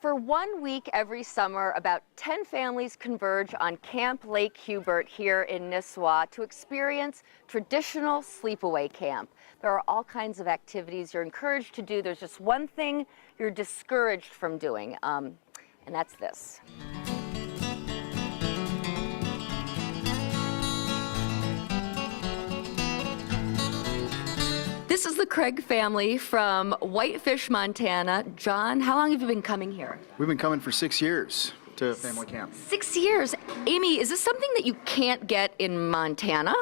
For 1 week every summer, about 10 families converge on Camp Lake Hubert here in Nisswa to experience traditional sleepaway camp. There are all kinds of activities you're encouraged to do. There's just one thing you're discouraged from doing, and that's this. This is the Craig family from Whitefish, Montana. John, how long have you been coming here? We've been coming for 6 years to family camp. 6 years. Amy, is this something that you can't get in Montana?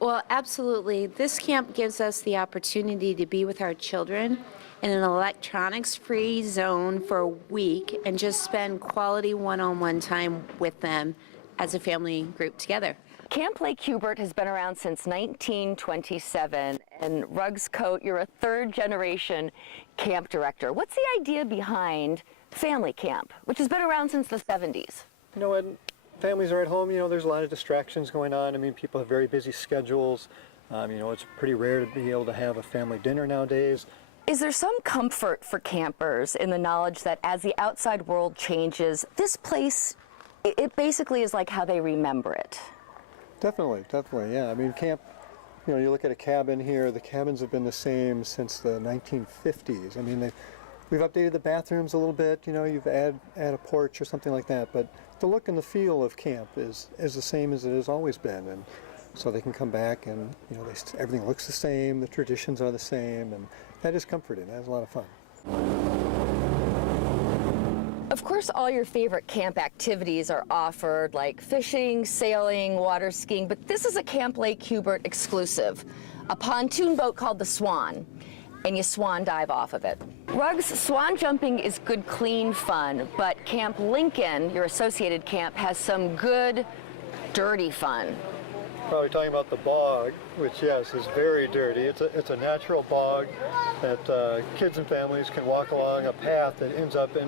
Well, absolutely. This camp gives us the opportunity to be with our children in an electronics-free zone for a week and just spend quality one-on-one time with them as a family group together. Camp Lake Hubert has been around since 1927, and Rosko, you're a third-generation camp director. What's the idea behind family camp, which has been around since the 70s? You know, when families are at home, there's a lot of distractions going on. I mean, people have very busy schedules. It's pretty rare to be able to have a family dinner nowadays. Is there some comfort for campers in the knowledge that as the outside world changes, this place, it basically is like how they remember it? Definitely, yeah. I mean, camp, you look at a cabin here, the cabins have been the same since the 1950s. I mean, we've updated the bathrooms a little bit, you've add a porch or something like that, but the look and the feel of camp is the same as it has always been. And so they can come back and, everything looks the same, the traditions are the same, and that is comforting. That is a lot of fun. Of course, all your favorite camp activities are offered, like fishing, sailing, water skiing, but this is a Camp Lake Hubert exclusive, a pontoon boat called the Swan, and you swan dive off of it. Ruggs, swan jumping is good, clean fun, but Camp Lincoln, your associated camp, has some good, dirty fun. Probably talking about the bog, which, yes, is very dirty. It's a natural bog that kids and families can walk along a path that ends up in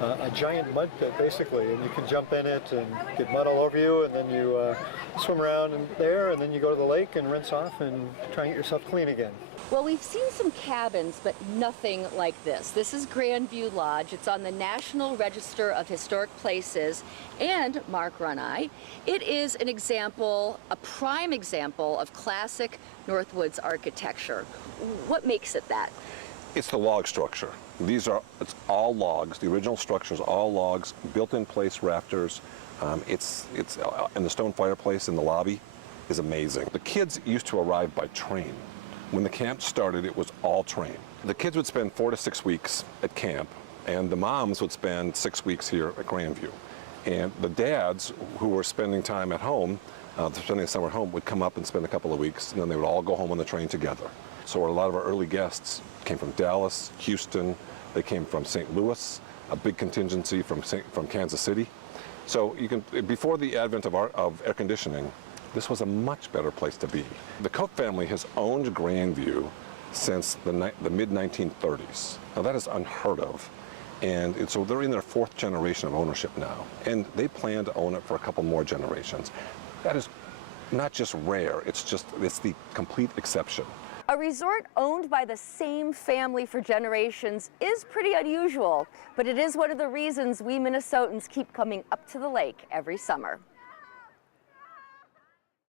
a giant mud pit, basically, and you can jump in it and get mud all over you, and then you swim around there, and then you go to the lake and rinse off and try and get yourself clean again. Well, we've seen some cabins, but nothing like this. This is Grandview Lodge. It's on the National Register of Historic Places, and Mark Runai, it is an example, a prime example of classic Northwoods architecture. What makes it that? It's the log structure. It's all logs. The original structure is all logs, built-in-place rafters. And the stone fireplace in the lobby is amazing. The kids used to arrive by train. When the camp started, it was all train. The kids would spend 4 to 6 weeks at camp, and the moms would spend 6 weeks here at Grandview. And the dads who were spending time at home, spending the summer at home, would come up and spend a couple of weeks, and then they would all go home on the train together. So a lot of our early guests came from Dallas, Houston, they came from St. Louis, a big contingency from Kansas City. So before the advent of air conditioning, this was a much better place to be. The Koch family has owned Grandview since the mid-1930s. Now that is unheard of. And so they're in their 4th generation of ownership now. And they plan to own it for a couple more generations. That is not just rare, it's the complete exception. A resort owned by the same family for generations is pretty unusual, but it is one of the reasons we Minnesotans keep coming up to the lake every summer.